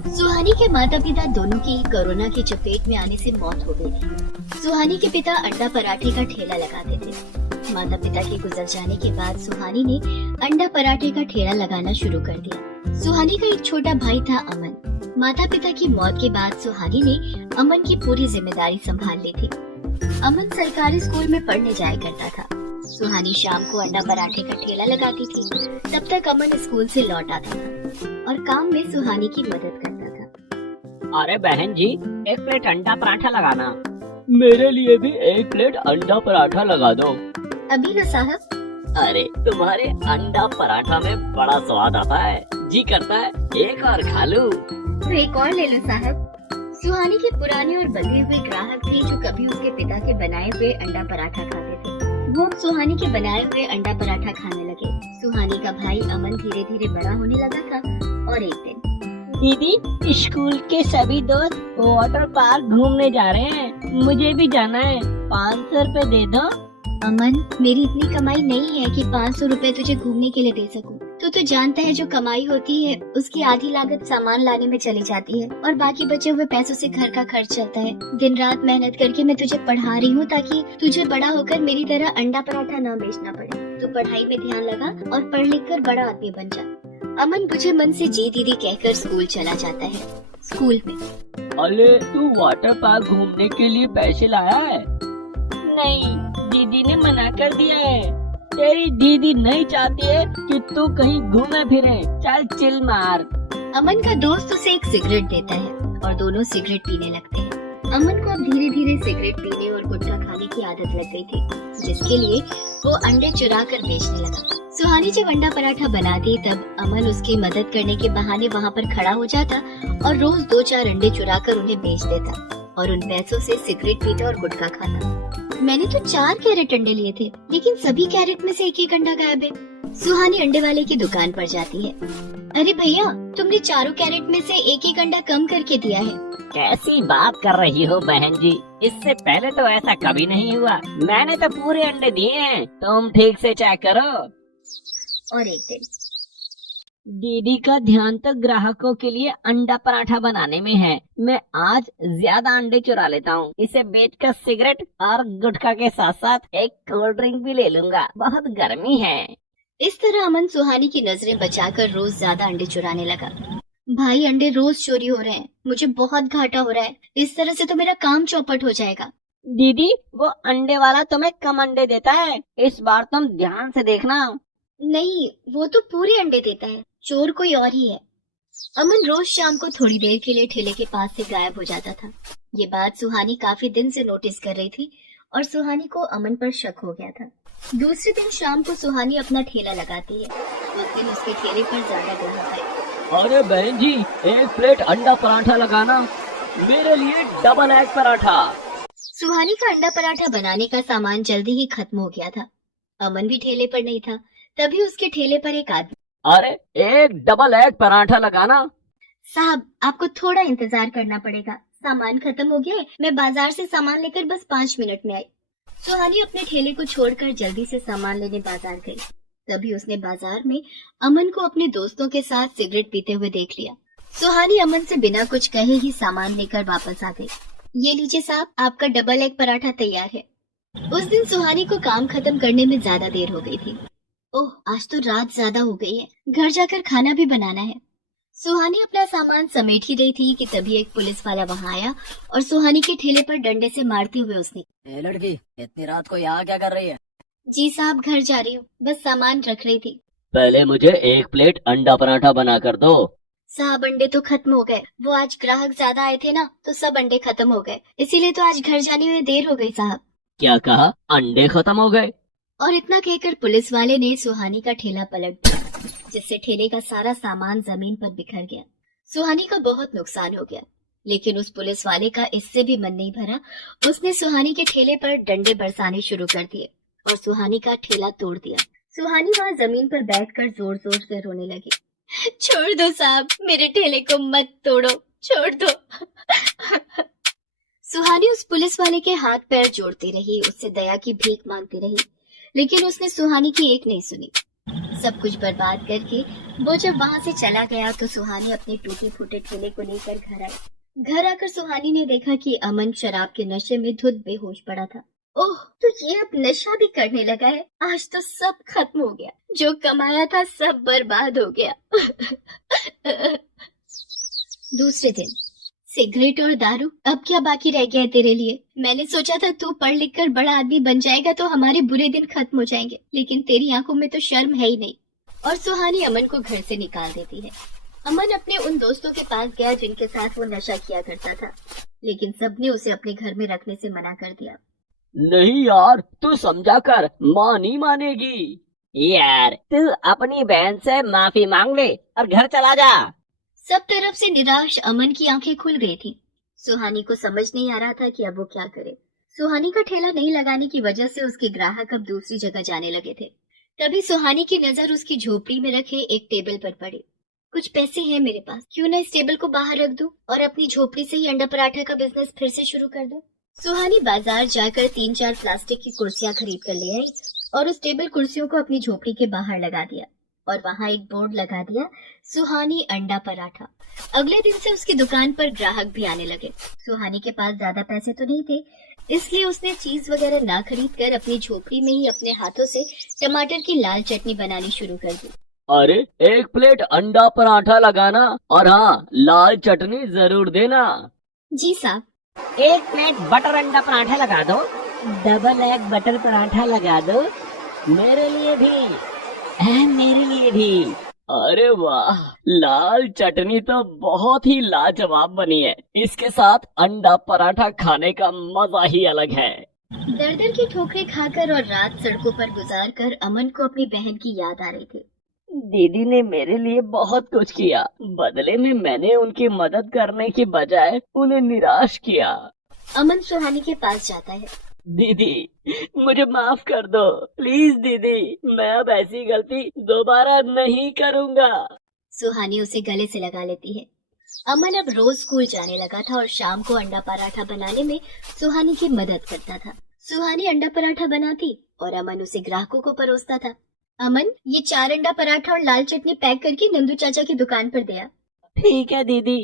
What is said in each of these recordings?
सुहानी के माता पिता दोनों की कोरोना की चपेट में आने से मौत हो गई थी। सुहानी के पिता अंडा पराठे का ठेला लगाते थे। माता पिता के गुजर जाने के बाद सुहानी ने अंडा पराठे का ठेला लगाना शुरू कर दिया। सुहानी का एक छोटा भाई था अमन। माता पिता की मौत के बाद सुहानी ने अमन की पूरी जिम्मेदारी संभाल ली थी। अमन सरकारी स्कूल में पढ़ने जाया करता था। सुहानी शाम को अंडा पराठे का ठेला लगाती थी। तब तक अमन स्कूल से लौट आता था और काम में सुहानी की मदद करता था। अरे बहन जी, एक प्लेट अंडा पराठा लगाना। मेरे लिए भी एक प्लेट अंडा पराठा लगा दो। अभी ना साहब। अरे तुम्हारे अंडा पराठा में बड़ा स्वाद आता है, जी करता है एक और खा लूं। तो एक और ले लो साहब। सुहानी के पुराने और बंधे हुए ग्राहक थे जो कभी उसके पिता के बनाए हुए अंडा पराठा खाते थे। वो अब सुहानी के बनाए हुए अंडा पराठा खाने लगे। सुहानी का भाई अमन धीरे धीरे बड़ा होने लगा था और एक दिन, दीदी, स्कूल के सभी दोस्त वाटर पार्क घूमने जा रहे हैं, मुझे भी जाना है, 500 रुपए दे दो। अमन, मेरी इतनी कमाई नहीं है कि 500 रुपए तुझे घूमने के लिए दे सकूं। तू तो जानता है जो कमाई होती है उसकी आधी लागत सामान लाने में चली जाती है और बाकी बचे हुए पैसों से घर का खर्च चलता है। दिन रात मेहनत करके मैं तुझे पढ़ा रही हूँ ताकि तुझे बड़ा होकर मेरी तरह अंडा पराठा ना बेचना पड़े। तू पढ़ाई में ध्यान लगा और पढ़ लिख कर बड़ा आदमी बन जा। अमन बुझे मन से जी दीदी कहकर स्कूल चला जाता है। स्कूल में, अरे तू वाटर पार्क घूमने के लिए पैसे लाया है? नहीं, दीदी ने मना कर दिया है। तेरी दीदी नहीं चाहती है कि तू कहीं घूमे फिरे। चल चिल मार। अमन का दोस्त उसे एक सिगरेट देता है और दोनों सिगरेट पीने लगते हैं। अमन को अब धीरे धीरे सिगरेट पीने और गुटखा खाने की आदत लग गई थी, जिसके लिए वो अंडे चुरा कर बेचने लगा। सुहानी जब अंडा पराठा बनाती तब अमन उसकी मदद करने के बहाने वहाँ पर खड़ा हो जाता और रोज 2-4 अंडे चुरा कर उन्हें बेच देता और उन पैसों से सिगरेट पीता और गुटखा खाता। मैंने तो 4 कैरेट अंडे लिए थे, लेकिन सभी कैरेट में से एक एक अंडा गायब है। सुहानी अंडे वाले की दुकान पर जाती है। अरे भैया, तुमने चारों कैरेट में से एक एक अंडा कम करके दिया है। कैसी बात कर रही हो बहन जी, इससे पहले तो ऐसा कभी नहीं हुआ। मैंने तो पूरे अंडे दिए हैं, तुम ठीक से चेक करो। और एक दिन, दीदी का ध्यान तो ग्राहकों के लिए अंडा पराठा बनाने में है। मैं आज ज्यादा अंडे चुरा लेता हूँ। इसे बेचकर सिगरेट और गुटखा के साथ साथ एक कोल्ड ड्रिंक भी ले लूंगा, बहुत गर्मी है। इस तरह अमन सुहानी की नजरें बचाकर रोज ज्यादा अंडे चुराने लगा। भाई, अंडे रोज चोरी हो रहे हैं, मुझे बहुत घाटा हो रहा है। इस तरह से तो मेरा काम चौपट हो जाएगा। दीदी, वो अंडे वाला तुम्हें कम अंडे देता है, इस बार तुम ध्यान से देखना। नहीं, वो तो पूरे अंडे देता है, चोर कोई और ही है। अमन रोज शाम को थोड़ी देर के लिए ठेले के पास से गायब हो जाता था। ये बात सुहानी काफी दिन से नोटिस कर रही थी और सुहानी को अमन पर शक हो गया था। दूसरे दिन शाम को सुहानी अपना ठेला लगाती है। उस दिन उसके ठेले पर ज्यादा ग्राहक आए। अरे बहन जी, एक प्लेट अंडा पराठा लगाना। मेरे लिए डबल एग पराठा। सुहानी का अंडा पराठा बनाने का सामान जल्दी ही खत्म हो गया था। अमन भी ठेले पर नहीं था। तभी उसके ठेले पर एक आदमी, अरे एक डबल एग पराठा लगाना। साहब, आपको थोड़ा इंतजार करना पड़ेगा, सामान खत्म हो गया है। मैं बाजार से सामान लेकर बस 5 मिनट में आई। सुहानी अपने ठेले को छोड़कर जल्दी से सामान लेने बाजार गई। तभी उसने बाजार में अमन को अपने दोस्तों के साथ सिगरेट पीते हुए देख लिया। सुहानी अमन से बिना कुछ कहे ही सामान लेकर वापस आ गई। ये लीजिए साहब, आपका डबल एग पराठा तैयार है। उस दिन सुहानी को काम खत्म करने में ज्यादा देर हो गई थी। ओह, आज तो रात ज्यादा हो गई है, घर जाकर खाना भी बनाना है। सुहानी अपना सामान समेट ही रही थी कि तभी एक पुलिस वाला वहाँ आया और सुहानी के ठेले पर डंडे से मारते हुए उसने, ए लड़की, इतनी रात को यहाँ क्या कर रही है? जी साहब, घर जा रही हूँ, बस सामान रख रही थी। पहले मुझे एक प्लेट अंडा पराठा बना कर दो। साहब, अंडे तो खत्म हो गए। वो आज ग्राहक ज्यादा आए थे ना, तो सब अंडे खत्म हो गए, इसीलिए तो आज घर जाने में देर हो गई साहब। क्या कहा? अंडे खत्म हो गए? और इतना कहकर पुलिस वाले ने सुहानी का ठेला पलट दिया, जिससे ठेले का सारा सामान जमीन पर बिखर गया। सुहानी का बहुत नुकसान हो गया, लेकिन उस पुलिस वाले का इससे भी मन नहीं भरा। उसने सुहानी के ठेले पर डंडे बरसाने शुरू कर दिए और सुहानी का ठेला तोड़ दिया। सुहानी वहाँ जमीन पर बैठकर जोर जोर से रोने लगी। छोड़ दो साहब, मेरे ठेले को मत तोड़ो, छोड़ दो। सुहानी उस पुलिस वाले के हाथ पैर जोड़ती रही, उससे दया की भीख मांगती रही, लेकिन उसने सुहानी की एक नहीं सुनी। सब कुछ बर्बाद करके वो जब वहाँ से चला गया तो सुहानी अपने टूटे फूटे ठेले को लेकर घर आई। घर आकर सुहानी ने देखा कि अमन शराब के नशे में धुत बेहोश पड़ा था। ओह, तो ये अब नशा भी करने लगा है। आज तो सब खत्म हो गया, जो कमाया था सब बर्बाद हो गया। दूसरे दिन, सिगरेट और दारू, अब क्या बाकी रह गया है तेरे लिए? मैंने सोचा था तू पढ़ लिख कर बड़ा आदमी बन जाएगा तो हमारे बुरे दिन खत्म हो जाएंगे, लेकिन तेरी आंखों में तो शर्म है ही नहीं। और सुहानी अमन को घर से निकाल देती है। अमन अपने उन दोस्तों के पास गया जिनके साथ वो नशा किया करता था, लेकिन सबने उसे अपने घर में रखने से मना कर दिया। नहीं यार, तू समझा कर, माँ नहीं मानेगी। यार तू अपनी बहन से माफी मांग ले और घर चला जा। सब तरफ से निराश अमन की आंखें खुल गई थी। सुहानी को समझ नहीं आ रहा था कि अब वो क्या करे। सुहानी का ठेला नहीं लगाने की वजह से उसके ग्राहक अब दूसरी जगह जाने लगे थे। तभी सुहानी की नजर उसकी झोपड़ी में रखे एक टेबल पर पड़ी। कुछ पैसे हैं मेरे पास, क्यों ना इस टेबल को बाहर रख दूं और अपनी झोपड़ी से ही अंडा पराठा का बिजनेस फिर से शुरू कर दूं। सुहानी बाजार जाकर 3-4 प्लास्टिक की कुर्सियां खरीद कर ले आई और उस टेबल कुर्सियों को अपनी झोपड़ी के बाहर लगा दिया और वहां एक बोर्ड लगा दिया, सुहानी अंडा पराठा। अगले दिन से उसकी दुकान पर ग्राहक भी आने लगे। सुहानी के पास ज्यादा पैसे तो नहीं थे, इसलिए उसने चीज वगैरह ना खरीद कर अपनी झोपड़ी में ही अपने हाथों से टमाटर की लाल चटनी बनानी शुरू कर दी। अरे 1 प्लेट अंडा पराठा लगाना और हाँ, लाल चटनी जरूर देना। जी साहब। 1 प्लेट बटर अंडा पराठा लगा दो। डबल एग बटर पराठा लगा दो। मेरे लिए भी, मेरे लिए भी। अरे वाह, लाल चटनी तो बहुत ही लाजवाब बनी है। इसके साथ अंडा पराठा खाने का मजा ही अलग है। दर-दर की ठोकरें खाकर और रात सड़कों पर गुजार कर अमन को अपनी बहन की याद आ रही थी। दीदी ने मेरे लिए बहुत कुछ किया, बदले में मैंने उनकी मदद करने की बजाय उन्हें निराश किया। अमन सुहानी के पास जाता है। दीदी, मुझे माफ कर दो, प्लीज दीदी, मैं अब ऐसी गलती दोबारा नहीं करूँगा। सुहानी उसे गले से लगा लेती है। अमन अब रोज स्कूल जाने लगा था और शाम को अंडा पराठा बनाने में सुहानी की मदद करता था। सुहानी अंडा पराठा बनाती और अमन उसे ग्राहकों को परोसता था। अमन, ये 4 अंडा पराठा और लाल चटनी पैक करके नंदू चाचा की दुकान पर दिया। ठीक है दीदी।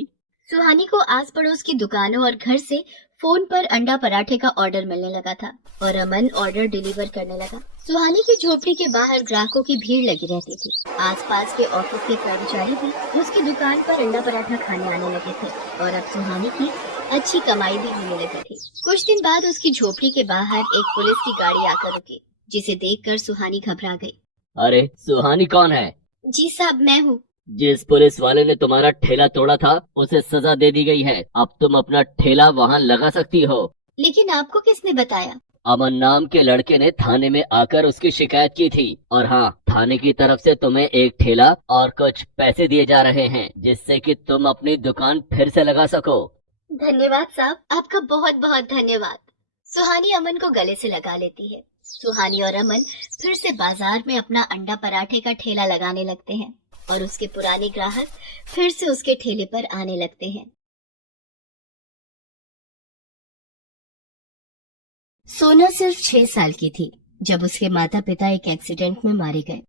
सुहानी को आस पड़ोस की दुकानों और घर से फोन पर अंडा पराठे का ऑर्डर मिलने लगा था और अमन ऑर्डर डिलीवर करने लगा। सुहानी की झोपड़ी के बाहर ग्राहकों की भीड़ लगी रहती थी। आसपास के ऑफिस के कर्मचारी भी उसकी दुकान पर अंडा पराठा खाने आने लगे थे और अब सुहानी की अच्छी कमाई भी होने लगी थी। कुछ दिन बाद उसकी झोपड़ी के बाहर एक पुलिस की गाड़ी आकर रुकी, जिसे देखकर सुहानी घबरा गई। अरे सुहानी कौन है? जी साहब, मैं हूँ। जिस पुलिस वाले ने तुम्हारा ठेला तोड़ा था उसे सजा दे दी गई है। अब तुम अपना ठेला वहाँ लगा सकती हो। लेकिन आपको किसने बताया? अमन नाम के लड़के ने थाने में आकर उसकी शिकायत की थी और हाँ, थाने की तरफ से तुम्हें एक ठेला और कुछ पैसे दिए जा रहे हैं, जिससे कि तुम अपनी दुकान फिर से लगा सको। धन्यवाद साहब, आपका बहुत बहुत धन्यवाद। सुहानी अमन को गले से लगा लेती है। सुहानी और अमन फिर से बाजार में अपना अंडा पराठे का ठेला लगाने लगते हैं और उसके पुराने ग्राहक फिर से उसके ठेले पर आने लगते हैं। सोना सिर्फ 6 साल की थी जब उसके माता पिता एक एक्सीडेंट में मारे गए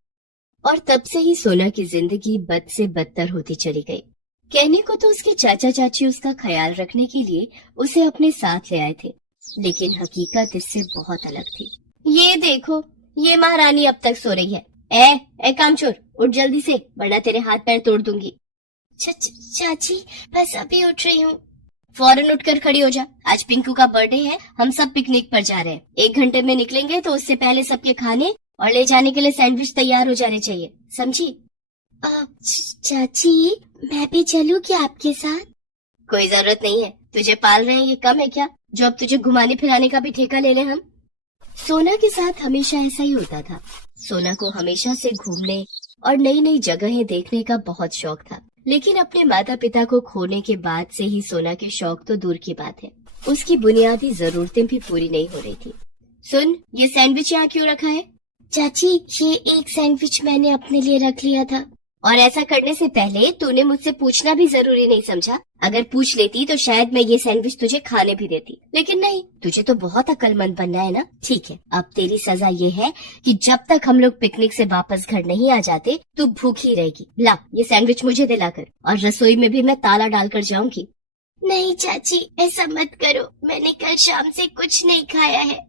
और तब से ही सोना की जिंदगी बद से बदतर होती चली गई। कहने को तो उसके चाचा चाची उसका ख्याल रखने के लिए उसे अपने साथ ले आए थे, लेकिन हकीकत इससे बहुत अलग थी। ये देखो, ये महारानी अब तक सो रही है। ए कामचोर, उठ जल्दी से, वरना तेरे हाथ पैर तोड़ दूंगी। चाची, बस अभी उठ रही हूँ। फौरन उठकर खड़ी हो जा, आज पिंकू का बर्थडे है, हम सब पिकनिक पर जा रहे हैं। 1 घंटे में निकलेंगे तो उससे पहले सबके खाने और ले जाने के लिए सैंडविच तैयार हो जाने चाहिए, समझी? चाची, मैं भी चलूं क्या आपके साथ? कोई जरूरत नहीं है, तुझे पाल रहे हैं ये कम है क्या, जो अब तुझे घुमाने फिराने का भी ठेका ले ले हम। सोना के साथ हमेशा ऐसा ही होता था। सोना को हमेशा से घूमने और नई नई जगहें देखने का बहुत शौक था, लेकिन अपने माता पिता को खोने के बाद से ही सोना के शौक तो दूर की बात है, उसकी बुनियादी जरूरतें भी पूरी नहीं हो रही थी। सुन, ये सैंडविच यहाँ क्यों रखा है? चाची, ये एक सैंडविच मैंने अपने लिए रख लिया था। और ऐसा करने से पहले तूने मुझसे पूछना भी जरूरी नहीं समझा। अगर पूछ लेती तो शायद मैं ये सैंडविच तुझे खाने भी देती, लेकिन नहीं, तुझे तो बहुत अक्लमंद बनना है ना। ठीक है, अब तेरी सजा ये है कि जब तक हम लोग पिकनिक से वापस घर नहीं आ जाते तू भूखी रहेगी। ला ये सैंडविच मुझे दिलाकर, और रसोई में भी मैं ताला डालकर जाऊंगी। नहीं चाची, ऐसा मत करो, मैंने कल शाम से कुछ नहीं खाया है।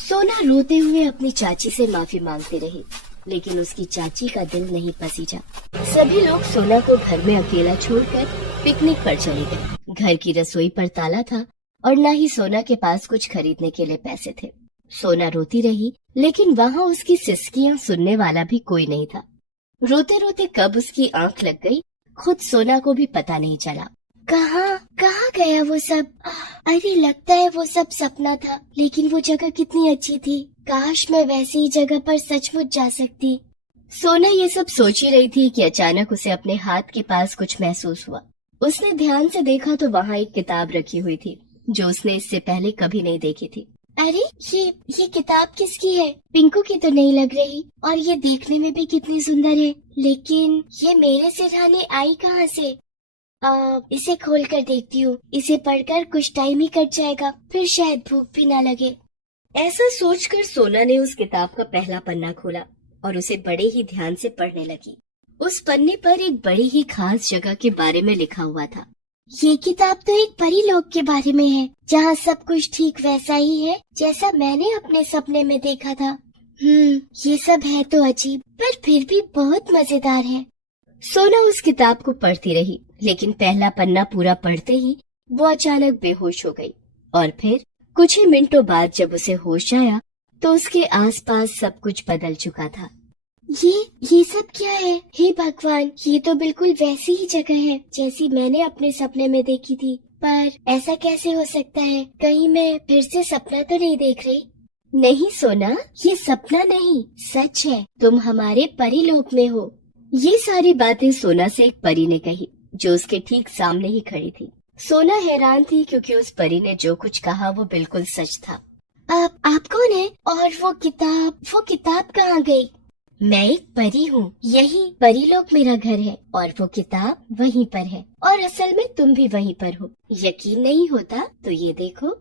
सोना रोते हुए अपनी चाची से माफी मांगती रही, लेकिन उसकी चाची का दिल नहीं पसीजा। सभी लोग सोना को घर में अकेला छोड़कर पिकनिक पर चले गए। घर की रसोई पर ताला था और न ही सोना के पास कुछ खरीदने के लिए पैसे थे। सोना रोती रही, लेकिन वहाँ उसकी सिसकियाँ सुनने वाला भी कोई नहीं था। रोते रोते कब उसकी आंख लग गई, खुद सोना को भी पता नहीं चला। कहाँ गया वो सब? अरे लगता है वो सब सपना था, लेकिन वो जगह कितनी अच्छी थी। काश मैं वैसी ही जगह पर सचमुच जा सकती। सोना ये सब सोच ही रही थी कि अचानक उसे अपने हाथ के पास कुछ महसूस हुआ। उसने ध्यान से देखा तो वहाँ एक किताब रखी हुई थी जो उसने इससे पहले कभी नहीं देखी थी। अरे ये किताब किसकी है? पिंकू की तो नहीं लग रही, और ये देखने में भी कितनी सुंदर है, लेकिन ये मेरे सिरहाने आई कहाँ से? इसे खोल कर देखती हूँ। इसे पढ़कर कुछ टाइम ही कट जाएगा, फिर शायद भूख भी ना लगे। ऐसा सोचकर सोना ने उस किताब का पहला पन्ना खोला और उसे बड़े ही ध्यान से पढ़ने लगी। उस पन्ने पर एक बड़ी ही खास जगह के बारे में लिखा हुआ था। ये किताब तो एक परी लोक के बारे में है, जहाँ सब कुछ ठीक वैसा ही है जैसा मैंने अपने सपने में देखा था। ये सब है तो अजीब, पर फिर भी बहुत मजेदार है। सोना उस किताब को पढ़ती रही, लेकिन पहला पन्ना पूरा पढ़ते ही वो अचानक बेहोश हो गई। और फिर कुछ ही मिनटों बाद जब उसे होश आया तो उसके आसपास सब कुछ बदल चुका था। ये सब क्या है? हे भगवान, ये तो बिल्कुल वैसी ही जगह है जैसी मैंने अपने सपने में देखी थी। पर ऐसा कैसे हो सकता है? कहीं मैं फिर से सपना तो नहीं देख रही? नहीं सोना, ये सपना नहीं, सच है। तुम हमारे परीलोक में हो। ये सारी बातें सोना से एक परी ने कही जो उसके ठीक सामने ही खड़ी थी। सोना हैरान थी क्योंकि उस परी ने जो कुछ कहा वो बिल्कुल सच था। आप कौन है? और वो किताब कहाँ गई? मैं एक परी हूँ, यही परीलोक मेरा घर है और वो किताब वहीं पर है, और असल में तुम भी वहीं पर हो। यकीन नहीं होता तो ये देखो।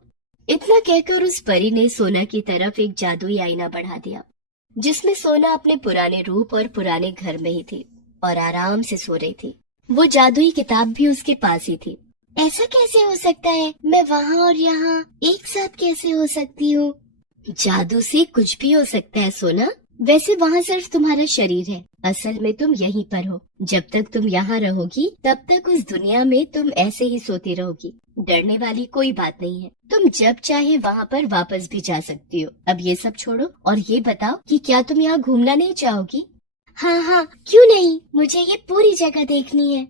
इतना कहकर उस परी ने सोना की तरफ एक जादुई आईना बढ़ा दिया, जिसमें सोना अपने पुराने रूप और पुराने घर में ही थी और आराम से सो रही थी। वो जादुई किताब भी उसके पास ही थी। ऐसा कैसे हो सकता है? मैं वहाँ और यहाँ एक साथ कैसे हो सकती हूँ? जादू से कुछ भी हो सकता है सोना। वैसे वहाँ सिर्फ तुम्हारा शरीर है, असल में तुम यहीं पर हो। जब तक तुम यहाँ रहोगी तब तक उस दुनिया में तुम ऐसे ही सोती रहोगी। डरने वाली कोई बात नहीं है। तुम जब चाहे वहाँ पर वापस भी जा सकती हो। अब ये सब छोड़ो और ये बताओ कि क्या तुम यहाँ घूमना नहीं चाहोगी? हाँ, क्यों नहीं, मुझे ये पूरी जगह देखनी है।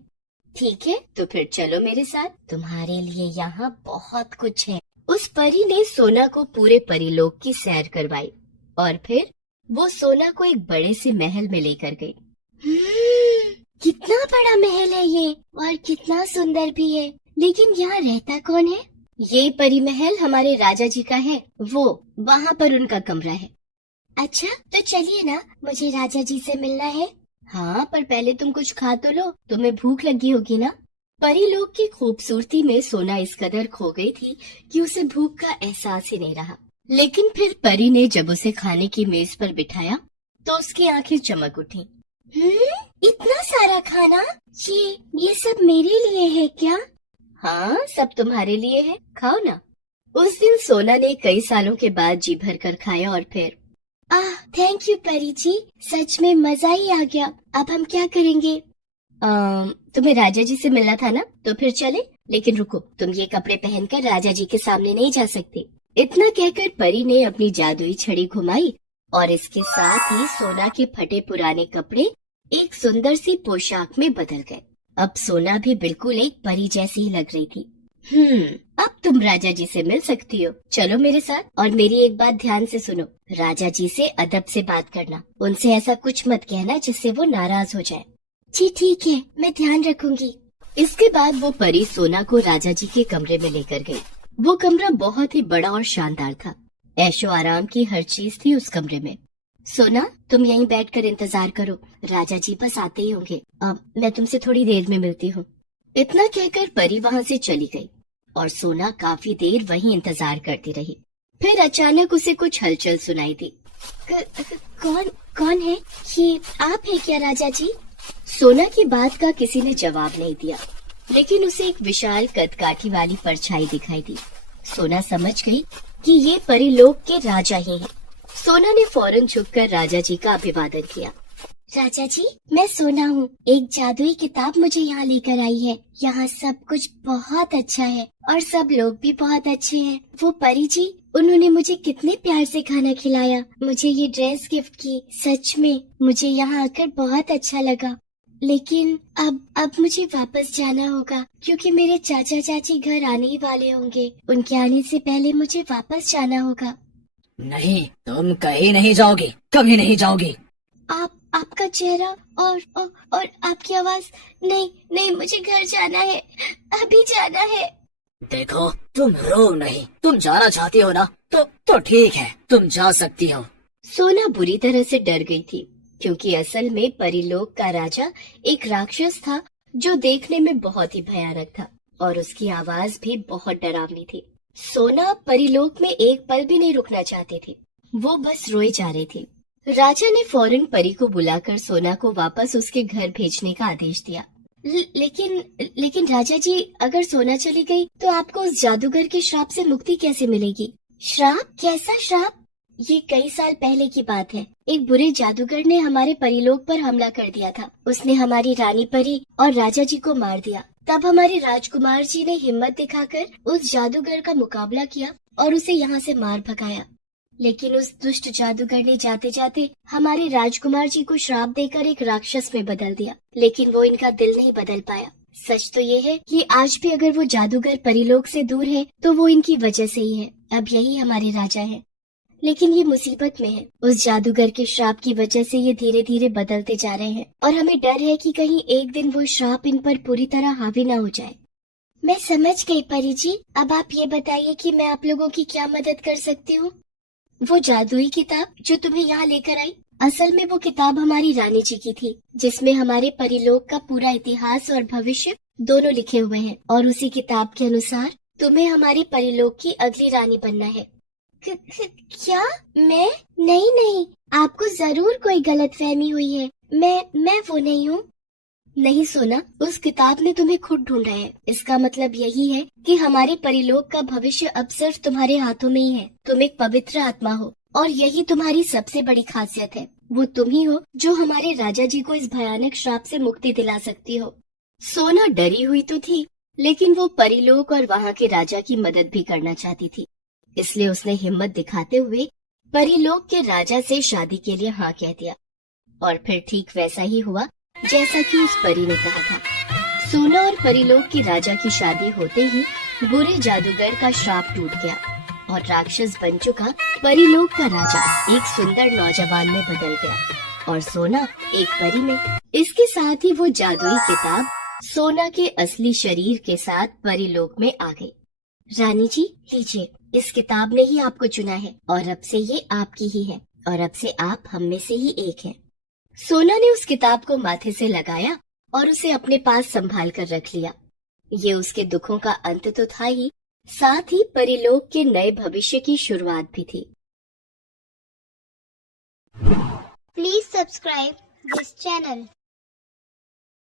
ठीक है, तो फिर चलो मेरे साथ, तुम्हारे लिए यहाँ बहुत कुछ है। उस परी ने सोना को पूरे परीलोक की सैर करवाई और फिर वो सोना को एक बड़े से महल में लेकर गई। कितना बड़ा महल है ये, और कितना सुंदर भी है, लेकिन यहाँ रहता कौन है? ये परी महल हमारे राजा जी का है, वो वहाँ पर उनका कमरा है। अच्छा, तो चलिए ना, मुझे राजा जी से मिलना है। हाँ, पर पहले तुम कुछ खा तो लो, तुम्हें भूख लगी होगी ना। परीलोक की खूबसूरती में सोना इस कदर खो गई थी कि उसे भूख का एहसास ही नहीं रहा। लेकिन फिर परी ने जब उसे खाने की मेज पर बिठाया तो उसकी आंखें चमक उठी। इतना सारा खाना, ये सब मेरे लिए है क्या? हाँ, सब तुम्हारे लिए है, खाओ ना। उस दिन सोना ने कई सालों के बाद जी भर कर खाया और फिर थैंक यू परी जी, सच में मजा ही आ गया। अब हम क्या करेंगे? तुम्हें राजा जी से मिलना था ना, तो फिर चले। लेकिन रुको, तुम ये कपड़े पहनकर राजा जी के सामने नहीं जा सकते। इतना कहकर परी ने अपनी जादुई छड़ी घुमाई और इसके साथ ही सोना के फटे पुराने कपड़े एक सुंदर सी पोशाक में बदल गए। अब सोना भी बिल्कुल एक परी जैसी ही लग रही थी। अब तुम राजा जी से मिल सकती हो, चलो मेरे साथ। और मेरी एक बात ध्यान से सुनो, राजा जी से अदब से बात करना, उनसे ऐसा कुछ मत कहना जिससे वो नाराज हो जाए। जी ठीक है, मैं ध्यान रखूंगी। इसके बाद वो परी सोना को राजा जी के कमरे में लेकर गई। वो कमरा बहुत ही बड़ा और शानदार था। ऐशो आराम की हर चीज थी उस कमरे में। सोना, तुम यहीं बैठकर इंतजार करो, राजा जी बस आते ही होंगे। अब मैं तुमसे थोड़ी देर में मिलती हूँ। इतना कहकर परी वहाँ से चली गई और सोना काफी देर वहीं इंतजार करती रही। फिर अचानक उसे कुछ हलचल सुनाई दी। कौन कौन है? ये आप है क्या राजा जी? सोना की बात का किसी ने जवाब नहीं दिया, लेकिन उसे एक विशाल कदकाठी वाली परछाई दिखाई दी। सोना समझ गई कि ये परीलोक के राजा ही हैं। सोना ने फौरन झुककर राजा जी का अभिवादन किया। राजा जी, मैं सोना हूँ। एक जादुई किताब मुझे यहाँ लेकर आई है। यहाँ सब कुछ बहुत अच्छा है और सब लोग भी बहुत अच्छे हैं। वो परी जी, उन्होंने मुझे कितने प्यार से खाना खिलाया, मुझे ये ड्रेस गिफ्ट की। सच में मुझे यहाँ आकर बहुत अच्छा लगा। लेकिन अब मुझे वापस जाना होगा, क्योंकि मेरे चाचा चाची घर आने ही वाले होंगे। उनके आने से पहले मुझे वापस जाना होगा। नहीं, तुम कहीं नहीं जाओगी, कभी नहीं जाओगी। आपका चेहरा और आपकी आवाज। नहीं, मुझे घर जाना है, अभी जाना है। देखो, तुम रो नहीं, तुम जाना चाहती हो ना, तो ठीक है, तुम जा सकती हो। सोना बुरी तरह से डर गई थी, क्योंकि असल में परीलोक का राजा एक राक्षस था जो देखने में बहुत ही भयानक था और उसकी आवाज भी बहुत डरावनी थी। सोना परीलोक में एक पल भी नहीं रुकना चाहती थी, वो बस रोए जा रही थी। राजा ने फौरन परी को बुलाकर सोना को वापस उसके घर भेजने का आदेश दिया। लेकिन राजा जी, अगर सोना चली गई तो आपको उस जादूगर के श्राप से मुक्ति कैसे मिलेगी? श्राप? कैसा श्राप? ये कई साल पहले की बात है। एक बुरे जादूगर ने हमारे परीलोक पर हमला कर दिया था। उसने हमारी रानी परी और राजा जी को मार दिया। तब हमारे राजकुमार जी ने हिम्मत दिखाकर उस जादूगर का मुकाबला किया और उसे यहाँ से मार भगाया। लेकिन उस दुष्ट जादूगर ने जाते जाते हमारे राजकुमार जी को श्राप देकर एक राक्षस में बदल दिया, लेकिन वो इनका दिल नहीं बदल पाया। सच तो ये है कि आज भी अगर वो जादूगर परीलोक से दूर है तो वो इनकी वजह से ही है। अब यही हमारे राजा है, लेकिन ये मुसीबत में है। उस जादूगर के श्राप की वजह से ये धीरे धीरे बदलते जा रहे हैं और हमें डर है कि कहीं एक दिन वो श्राप इन पर पूरी तरह हावी न हो जाए। मैं समझ गई परी जी। अब आप ये बताइए कि मैं आप लोगों की क्या मदद कर सकती हूँ? वो जादुई किताब जो तुम्हें यहाँ लेकर आई, असल में वो किताब हमारी रानी जी की थी, जिसमें हमारे परीलोक का पूरा इतिहास और भविष्य दोनों लिखे हुए हैं। और उसी किताब के अनुसार तुम्हें हमारे परीलोक की अगली रानी बनना है। क्या? मैं? नहीं, आपको जरूर कोई गलतफहमी हुई है। मैं वो नहीं हूँ। नहीं सोना, उस किताब ने तुम्हें खुद ढूंढा है। इसका मतलब यही है कि हमारे परीलोक का भविष्य अब सिर्फ तुम्हारे हाथों में ही है। तुम एक पवित्र आत्मा हो और यही तुम्हारी सबसे बड़ी खासियत है। वो तुम ही हो जो हमारे राजा जी को इस भयानक श्राप से मुक्ति दिला सकती हो। सोना डरी हुई तो थी, लेकिन वो परीलोक और वहाँ के राजा की मदद भी करना चाहती थी। इसलिए उसने हिम्मत दिखाते हुए परीलोक के राजा से शादी के लिए हाँ कह दिया। और फिर ठीक वैसा ही हुआ जैसा कि उस परी ने कहा था। सोना और परीलोक के राजा की शादी होते ही बुरे जादूगर का श्राप टूट गया और राक्षस बन चुका परीलोक का राजा एक सुंदर नौजवान में बदल गया और सोना एक परी में। इसके साथ ही वो जादुई किताब सोना के असली शरीर के साथ परीलोक में आ गई। रानी जी, लीजिए, इस किताब ने ही आपको चुना है और अब से ये आपकी ही है और अब से आप हम में से ही एक हैं। सोना ने उस किताब को माथे से लगाया और उसे अपने पास संभाल कर रख लिया। ये उसके दुखों का अंत तो था ही, साथ ही परीलोक के नए भविष्य की शुरुआत भी थी। Please subscribe this channel.